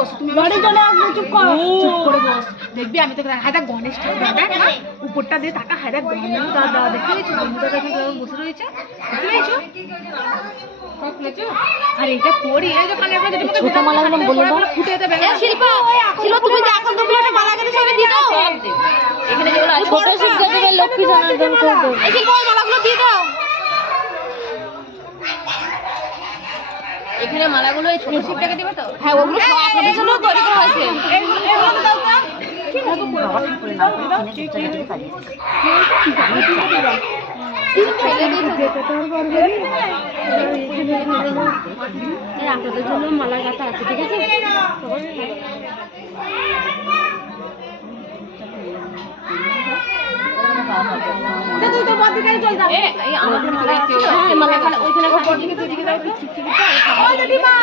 বস তুমি বাড়ি চলে আসবে চুপ কর। চুপ করে বস। দেখবি আমি তোকে হায় দেখ গণেশ ঠাকুর দেখ না উপরটা দিয়ে টাকা হায় দেখ গণেশ দাদা দেখে গেছো গণেশ দাদা এখানে বসে রয়েছে দেখে গেছো আর এটা পরি এই যে কানে আপনার যেটা ছোট মালাগুলো বলে দাও। ফুটে যেতে এ শিল্পা শিল্পা তুমি যে এখন দুগুলো একটা মালা কেটে সবে দিয়ে দাও। এখানে যেগুলো আছে ছোট শিবকে দেবে লক্ষ্মী জনার্দন করে এই শিল্পা মালাগুলো দিয়ে দাও এখানে মালাগুলো এই ছোট শিবটাকে দিবে তো? হ্যাঁ ওগুলো সব আপনাদের জন্য তৈরি করা হয়েছে। আপনাদের জন্য মালা গাঁথা আছে ঠিক আছে তুই তো চল হ্যাঁ, ওইখানে jadi di?